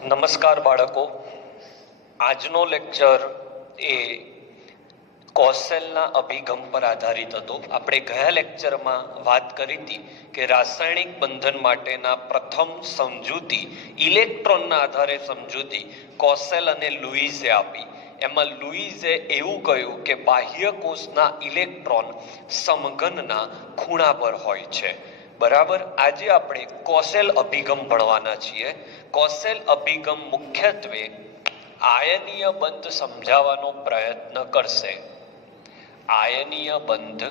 નમસ્કાર બાળકો, આજનો લેક્ચર એ કોસેલના અભિગમ પર આધારિત હતો. આપણે ગયા લેક્ચરમાં વાત કરી હતી કે રાસાયણિક બંધન માટેના પ્રથમ સમજૂતી, ઇલેક્ટ્રોનના આધારે સમજૂતી કોસેલ અને લુઈસે આપી. એમાં લુઈસે એવું કહ્યું કે બાહ્ય કોષના ઇલેક્ટ્રોન સમઘનના ખૂણા પર હોય છે. બરાબર. આજે આપણે કોસેલ અભિગમ ભણવાના છીએ. કોસેલ અભિગમ મુખ્યત્વે આયનીય બંધ સમજાવવાનો પ્રયત્ન કરશે. આયનીય બંધ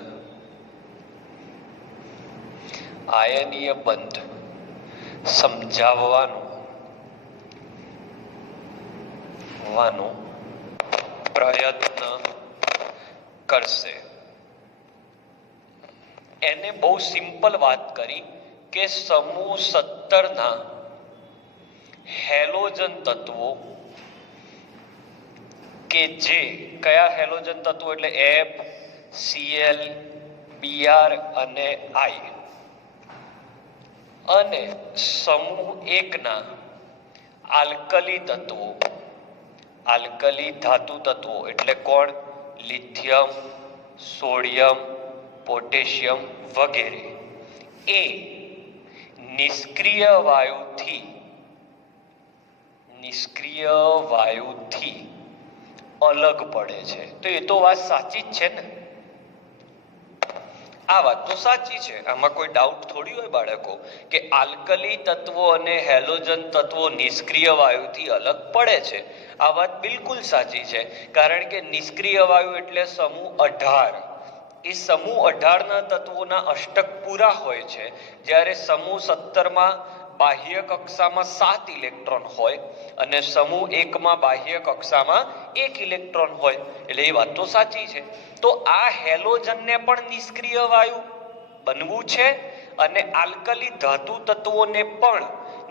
સમજાવવાનો પ્રયત્ન કરશે. એને બહુ સિમ્પલ વાત કરી કે સમૂહ 17 હેલોજન તત્વો કે જે કયા હેલોજન તત્વો એટલે F, Cl, Br અને I, અને સમૂહ 1 આલ્કલી તત્વો, આલ્કલી ધાતુ તત્વો એટલે કોણ? લિથિયમ, સોડિયમ, પોટેશિયમ વગેરે એ નિષ્ક્રિય વાયુથી અલગ પડે છે. તો એ તો વાત સાચી જ છે ને? આ વાત તો સાચી છે, આમાં કોઈ ડાઉટ થોડી હોય બાળકો કે આલ્કલી તત્વો અને હેલોજન તત્વો નિષ્ક્રિય વાયુથી અલગ પડે છે. આ વાત બિલકુલ સાચી છે, કારણ કે નિષ્ક્રિય વાયુ એટલે સમૂહ 18. એ સમૂહ 18ના તત્વોના અષ્ટક પૂરા હોય છે, જ્યારે સમૂહ 17માં બાહ્ય કક્ષામાં 7 ઇલેક્ટ્રોન હોય અને સમૂહ 1માં બાહ્ય કક્ષામાં 1 ઇલેક્ટ્રોન હોય. એટલે એ વાત તો સાચી છે. તો આ હેલોજનને પણ નિષ્ક્રિય વાયુ બનવું છે અને આલ્કલી ધાતુ તત્વોને પણ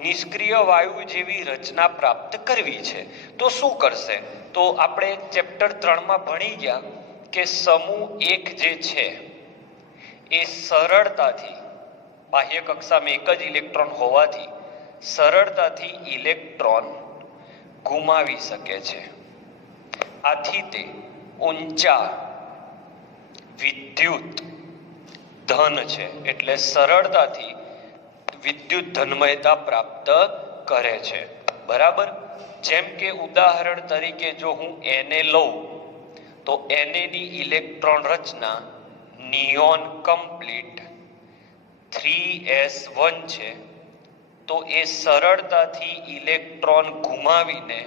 નિષ્ક્રિય વાયુ જેવી રચના પ્રાપ્ત કરવી છે. તો શું કરશે? તો આપણે ચેપ્ટર 3માં ભણી ગયા કે સમૂહ 1 જે છે એ સરળતાથી બાહ્ય કક્ષામાં 1 જ ઇલેક્ટ્રોન હોવાથી સરળતાથી ઇલેક્ટ્રોન ગુમાવી શકે છે. આથી તે ઊંચા વિદ્યુત ધન છે, એટલે સરળતાથી વિદ્યુત ધન્મયતા પ્રાપ્ત કરે છે. બરાબર. જેમ કે ઉદાહરણ તરીકે જો હું Na લઉં તો Na ની ઇલેક્ટ્રોન રચના નિયોન કમ્પ્લીટ 3s1 છે. તો એ સરળતાથી ઇલેક્ટ્રોન ગુમાવીને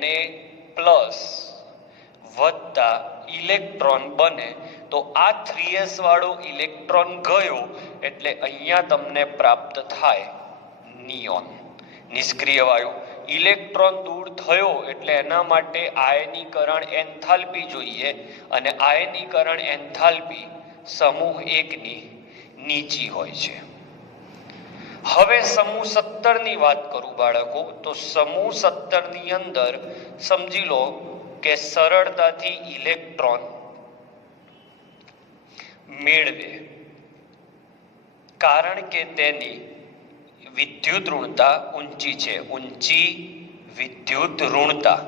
Na પ્લસ વત્તા ઇલેક્ટ્રોન બને. તો આ 3s વાળો ઇલેક્ટ્રોન ગયો એટલે અહીંયા તમને પ્રાપ્ત થાય નિયોન, નિષ્ક્રિય વાયુ. ઇલેક્ટ્રોન દૂર થયો એટલે એના માટે આયનીકરણ એન્થાલ્પી જોઈએ, અને આયનીકરણ એન્થાલ્પી સમૂહ 1ની નીચી હોય છે. હવે સમૂહ 17ની વાત કરું બાળકો, તો સમૂહ 17ની અંદર સમજી લો કે સરળતાથી ઇલેક્ટ્રોન મેળવે, કારણ કે તેની વિદ્યુત ઋણતા ઊંચી છે. ઊંચી વિદ્યુત ઋણતા,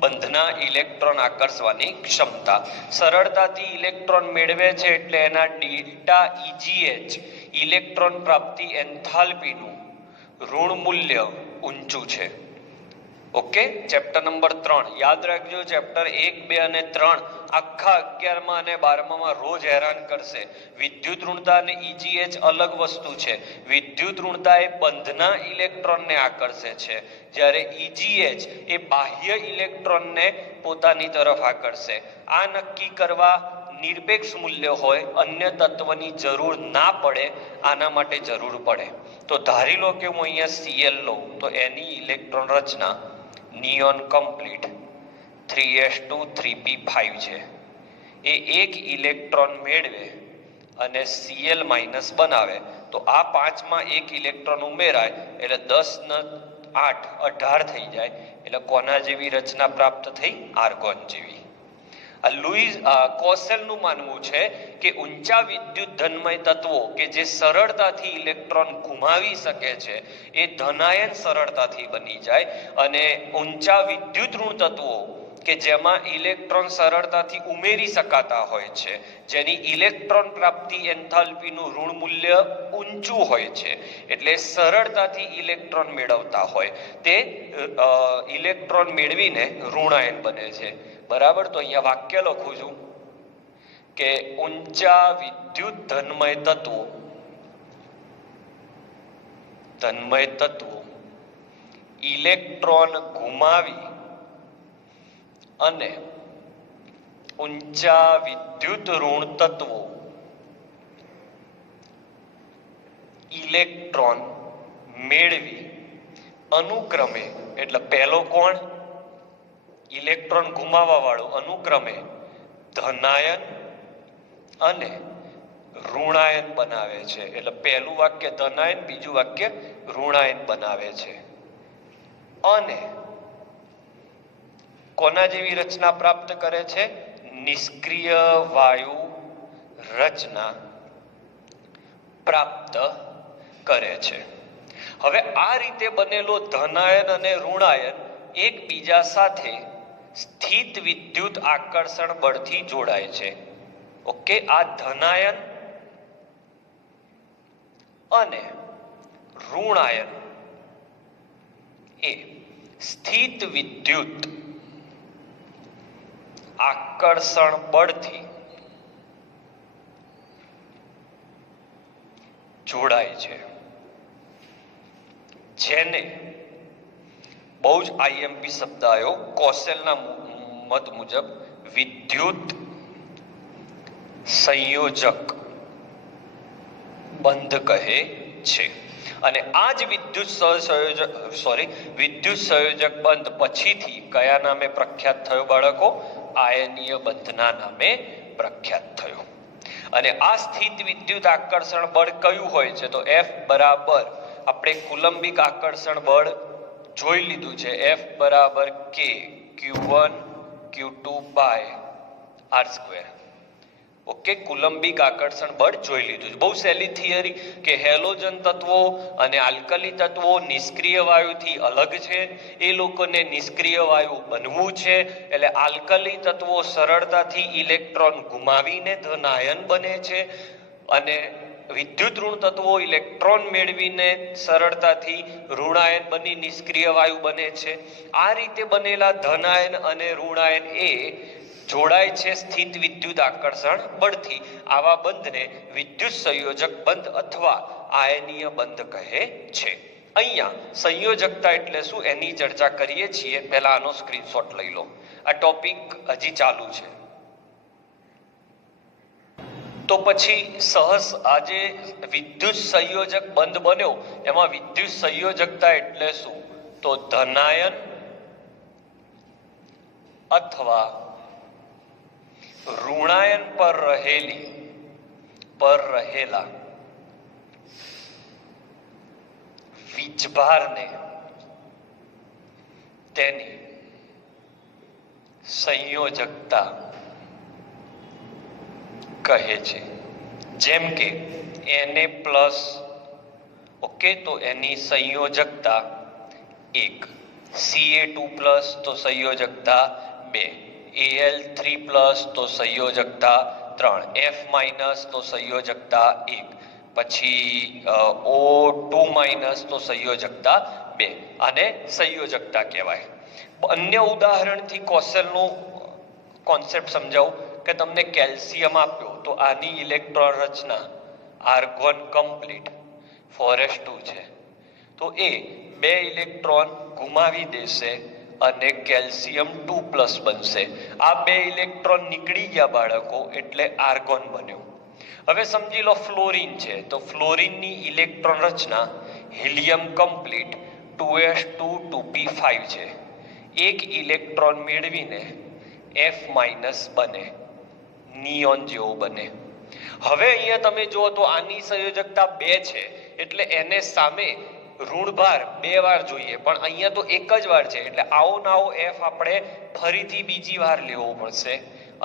બંધના ઇલેક્ટ્રોન આકર્ષવાની ક્ષમતા. સરળતાથી ઇલેક્ટ્રોન મેળવે છે એટલે એના ડેલ્ટા EGH ઇલેક્ટ્રોન પ્રાપ્તિ એન્થાલ્પીનું ઋણ મૂલ્ય ઊંચું છે. ઓકે. ચેપ્ટર નંબર 3 યાદ રાખજો. ચેપ્ટર 1, 2 અને 3 આખા 11માં અને 12માં રોજ હેરાન કરશે. વિદ્યુત ઋણતા અને EGH અલગ વસ્તુ છે. વિદ્યુત ઋણતા એ બંધના ઇલેક્ટ્રોનને આકર્ષે છે, જ્યારે EGH એ બાહ્ય ઇલેક્ટ્રોનને પોતાની તરફ આકર્ષે. આ નક્કી કરવા નિરપેક્ષ મૂલ્ય હોય, અન્ય તત્વની જરૂર ના પડે, આના માટે જરૂર પડે. તો ધારી લો કે હું અહીંયા Cl લઉં તો એની ઇલેક્ટ્રોન રચના નિયોન કમ્પ્લીટ 3s2 3p5 છે. એ 1 ઇલેક્ટ્રોન મેળવે અને Cl માઇનસ બનાવે. તો આ 5માં 1 ઇલેક્ટ્રોન ઉમેરાય એટલે 10 ને 8 18 થઈ જાય. એટલે કોના જેવી રચના પ્રાપ્ત થઈ? આર્ગોન જેવી. કોસેલનું માનવું છે કે ઊંચા વિદ્યુત ધનમય તત્વો કે જે સરળતાથી ઇલેક્ટ્રોન ઘુમાવી શકે છે એ ધનાયન સરળતાથી બની જાય, અને ઊંચા વિદ્યુત ઋણ તત્વો કે જેમાં ઇલેક્ટ્રોન સરળતાથી ઉમેરી શકાતા હોય છે, જેની ઇલેક્ટ્રોન પ્રાપ્તિ એન્થાલ્પીનું ઋણ મૂલ્ય ઊંચું હોય છે, એટલે સરળતાથી ઇલેક્ટ્રોન મેળવતા હોય તે ઇલેક્ટ્રોન મેળવીને ઋણાયન બને છે. બરાબર, તો અહીંયા વાક્ય લખું છું કે ઊંચા વિદ્યુત ધનમય તત્વો ઇલેક્ટ્રોન ઘુમાવી અને ઊંચા વિદ્યુત ઋણ તત્વો ઇલેક્ટ્રોન મેળવી અનુક્રમે, એટલે પહેલો કોણ? ઇલેક્ટ્રોન ઘુમાવવા વાળું, અનુક્રમે ધનાયન અને ઋણાયન બનાવે છે. એટલે પહેલું વાક્ય ધનાયન, બીજું વાક્ય ઋણાયન બનાવે છે. અને કોના જેવી રચના પ્રાપ્ત કરે છે? નિષ્ક્રિય વાયુ રચના પ્રાપ્ત કરે છે. હવે આ રીતે બનેલો ધનાયન અને ઋણાયન એકબીજા સાથે સ્થિત વિદ્યુત આકર્ષણ બળથી જોડાય છે. ઓકે, આ ધનાયન અને ઋણાયન એ સ્થિત વિદ્યુત આકર્ષણ બળથી જોડાય છે, જેને બહુ જ આઈએમપી શબ્દ આવ્યો, કોસેલના મત મુજબ વિદ્યુત સંયોજક બંધ કહે છે. અને આ જ વિદ્યુત સંયોજક બંધ પછીથી કયા નામે પ્રખ્યાત થયો બાળકો? આયનીય બંધના નામે પ્રખ્યાત થયો. અને આ સ્થિત વિદ્યુત આકર્ષણ બળ કયું હોય છે? તો F બરાબર, આપણે કુલંબિક આકર્ષણ બળ જોઈ લીધું છે, F બરાબર K Q1 Q2 by R². Okay, કુલંબિક આકર્ષણ બળ જોઈ લીધું છે. બહુ સહેલી થિયરી કે હેલોજન તત્વો અને આલ્કલી તત્વો નિષ્ક્રિય વાયુથી અલગ છે, એ લોકોને નિષ્ક્રિય વાયુ બનવું છે, એટલે આલ્કલી તત્વો સરળતાથી ઇલેક્ટ્રોન ગુમાવીને ધનાયન બને છે, અને વિદ્યુત ઋણ તત્વો ઇલેક્ટ્રોન મેળવીને સરળતાથી ઋણાયન બની નિષ્ક્રિય વાયુ બને છે. આ રીતે બનેલા ધનાયન અને ઋણાયન એ જોડાય છે સ્થિત વિદ્યુત આકર્ષણ બળથી. આવા બંધને વિદ્યુત સંયોજક બંધ અથવા આયનીય બંધ કહે છે. અહીંયા સંયોજકતા એટલે શું એની ચર્ચા કરીએ છીએ. પહેલા આનો સ્ક્રીનશોટ લઈ લો, આ ટોપિક હજી ચાલુ છે. તો પછી સહસ આજે વિદ્યુત સંયોજક બંધ બન્યો, એમાં વિદ્યુત સંયોજકતા એટલે શું? તો ધનાયન અથવા ઋણાયન પર રહેલા વીજભારને તેની સંયોજકતા કહે છે. જેમ કે Na+, ઓકે, તો એની સંયોજકતા 1, Ca2+, તો સંયોજકતા 2, Al3+, તો સંયોજકતા 3, F- તો સંયોજકતા 1, પછી O2- તો સંયોજકતા 2. આને સંયોજકતા કહેવાય. અન્ય ઉદાહરણથી કોસેલનો કોન્સેપ્ટ સમજાવું કે તમને કેલ્શિયમ આપ્યો તો આની ઇલેક્ટ્રોન રચના આર્ગોન કમ્પ્લીટ 4s2 છે, તો એ 2 ઇલેક્ટ્રોન ગુમાવી દેશે અને કેલ્શિયમ 2+ બનશે. આ 2 ઇલેક્ટ્રોન નીકળી ગયા બાળકો, એટલે આર્ગોન બન્યો. હવે સમજી લો ફ્લોરિન છે, તો ફ્લોરિનની ઇલેક્ટ્રોન રચના હિલિયમ કમ્પ્લીટ 2s2 2p5 છે. એક ઇલેક્ટ્રોન મેળવીને F- બને, નિયોન જેવો બને. હવે અહીંયા તમે જુઓ તો આની સંયોજકતા 2 છે, એટલે એને સામે ઋણભાર 2 વાર જોઈએ, પણ અહીંયા તો એક જ વાર છે, એટલે આવો ને આવો F આપણે ફરીથી બીજી વાર લેવો પડશે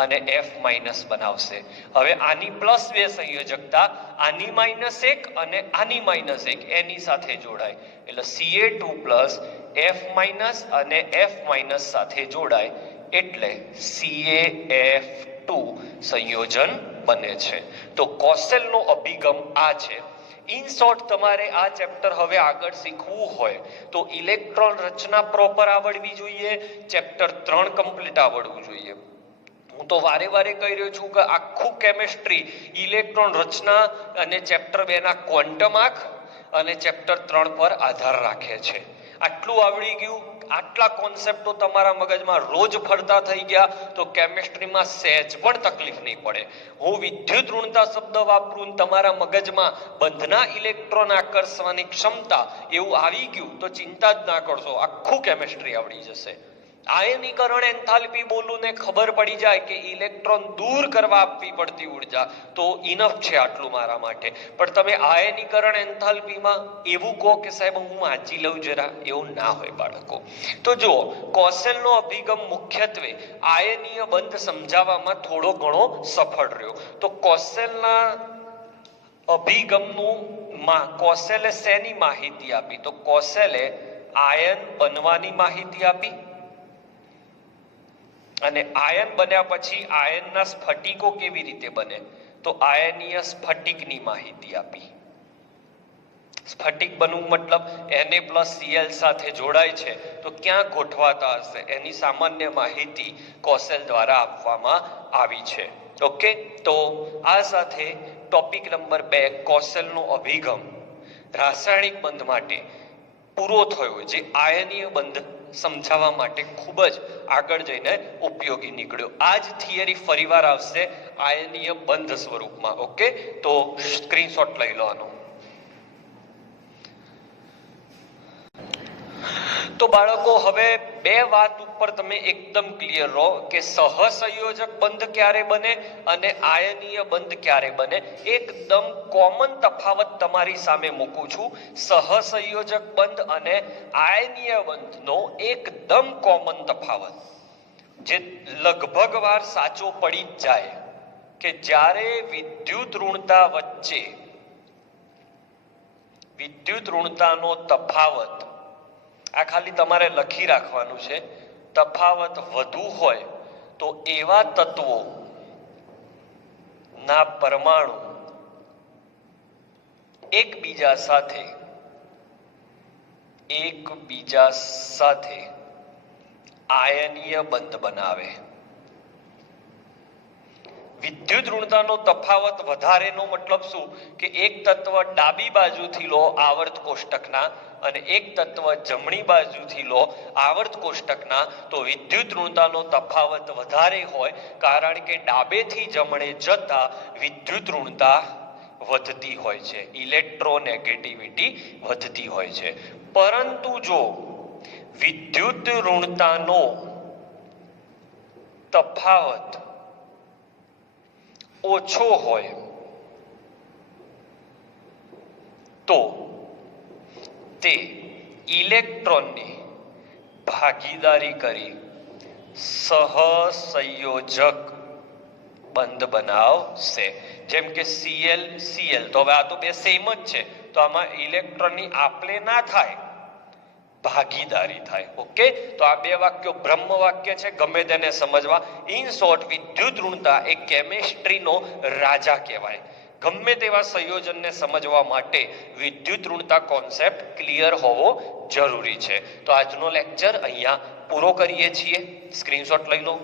અને F માઇનસ બનાવશે. હવે આની +2 સંયોજકતા આની -1 અને આની -1 એની સાથે જોડાય એટલે Ca2 F માઇનસ અને F માઇનસ સાથે જોડાય એટલે CaF2 સંયોજન બને છે. તો કોસેલનો અભિગમ આ છે. ઇન શોર્ટ તમારે આ ચેપ્ટર હવે આગળ શીખવું હોય તો ઇલેક્ટ્રોન રચના પ્રોપર આવડવી જોઈએ, ચેપ્ટર 3 કમ્પ્લીટ આવડવું જોઈએ. હું તો વારે વારે કહી રહ્યો છું કે આખું કેમેસ્ટ્રી ઇલેક્ટ્રોન રચના અને ચેપ્ટર 2 ના ક્વોન્ટમ આંક અને ચેપ્ટર 3 પર આધાર રાખે છે. આટલું આવડી ગયું, આટલા કોન્સેપ્ટો તમારા મગજમાં રોજ ફરતા થઈ ગયા તો કેમેસ્ટ્રીમાં સહેજ પણ તકલીફ નહીં પડે. હું વિદ્યુત ઋણતા શબ્દ વાપરું તમારા મગજમાં બંધના ઇલેક્ટ્રોન આકર્ષવાની ક્ષમતા એવું આવી ગયું તો ચિંતા જ ના કરશો, આખું કેમેસ્ટ્રી આવડી જશે. આયનીકરણ એન્થાલ્પી બોલું ને ખબર પડી જાય કે ઇલેક્ટ્રોન દૂર કરવા આપવી પડતી ઉર્જા તો ઇનફ છે આટલું મારા માટે. પણ તમે આયનીકરણ એન્થાલ્પીમાં એવું કહો કે સાહેબ હું વાંચી લઉં જરા, એવું ના હોય બાળકો. તો જુઓ, કોસેલનો અભિગમ મુખ્યત્વે આયનીય બંધ સમજાવવામાં થોડો ઘણો સફળ રહ્યો. તો કોસેલના અભિગમનું કોસેલે શેની માહિતી આપી? તો કોસેલે આયન બનવાની માહિતી આપી અને આયન બન્યા પછી આયનના સ્ફટિકો કેવી રીતે બને તો આયનીય સ્ફટિકની માહિતી આપી. સ્ફટિક બનવું મતલબ Na+Cl સાથે જોડાય છે તો ક્યાં ગોઠવાતા હશે એની સામાન્ય માહિતી કોસેલ દ્વારા આપવામાં આવી છે. ઓકે, તો આ સાથે ટોપિક નંબર 2 કોસેલનો અભિગમ રાસાયણિક બંધ માટે પૂરો થયો, જે આયનીય બંધ સમજાવવા માટે ખૂબ જ આગળ જઈને ઉપયોગી નીકળ્યો. આ જ થિયરી ફરીવાર આવશે આયનીય બંધ સ્વરૂપમાં. ઓકે, તો સ્ક્રીનશોટ લઈ લો આનો. તો બાળકો હવે બે વાત ઉપર તમે એકદમ ક્લિયર રહો કે સહસંયોજક બંધ ક્યારે બને અને આયનીય બંધ ક્યારે બને. એકદમ કોમન તફાવત તમારી સામે મૂકું છું. સહસંયોજક બંધ અને આયનીય બંધનો એકદમ કોમન તફાવત જે લગભગ વાર સાચો પડી જ જાય કે જ્યારે વિદ્યુત ઋણતાનો તફાવત, આ ખાલી તમારે લખી રાખવાનું છે, તફાવત વધુ હોય તો એવા તત્વો ના પરમાણુ એકબીજા સાથે આયનીય બંધ બનાવે. વિદ્યુત ઋણતાનો તફાવત વધારેનો મતલબ શું કે એક તત્વ ડાબી બાજુથી લો આવર્ત કોષ્ટકના અને એક તત્વ જમણી બાજુથી લો આવર્ત કોષ્ટકના, તો વિદ્યુત ઋણતાનો તફાવત વધારે હોય કારણ કે ડાબેથી જમણે જતા વિદ્યુત ઋણતા વધતી હોય છે, ઇલેક્ટ્રોનેગેટિવિટી વધતી હોય છે. પરંતુ જો વિદ્યુત ઋણતાનો તફાવત ઓછો હોય તો તે ઇલેક્ટ્રોનની ભાગીદારી કરી સહસંયોજક બંધ બનાવશે. જેમ કે Cl તો હવે આ તો બે સેમ જ છે તો આમાં ઇલેક્ટ્રોનની આપલે ના થાય, ભાગીદારી થાય. ઓકે, તો આ બે વાક્યો બ્રહ્મ વાક્ય છે, ગમે તેને સમજવા. ઇન શોર્ટ, વિદ્યુત ઋણતા એ કેમેસ્ટ્રીનો રાજા કહેવાય. ગમે તેવા સંયોજનને સમજવા માટે વિદ્યુત ઋણતા કોન્સેપ્ટ ક્લિયર હોવો જરૂરી છે. તો આજનો લેક્ચર અહીંયા પૂરો કરીએ છીએ. સ્ક્રીનશોટ લઈ લો.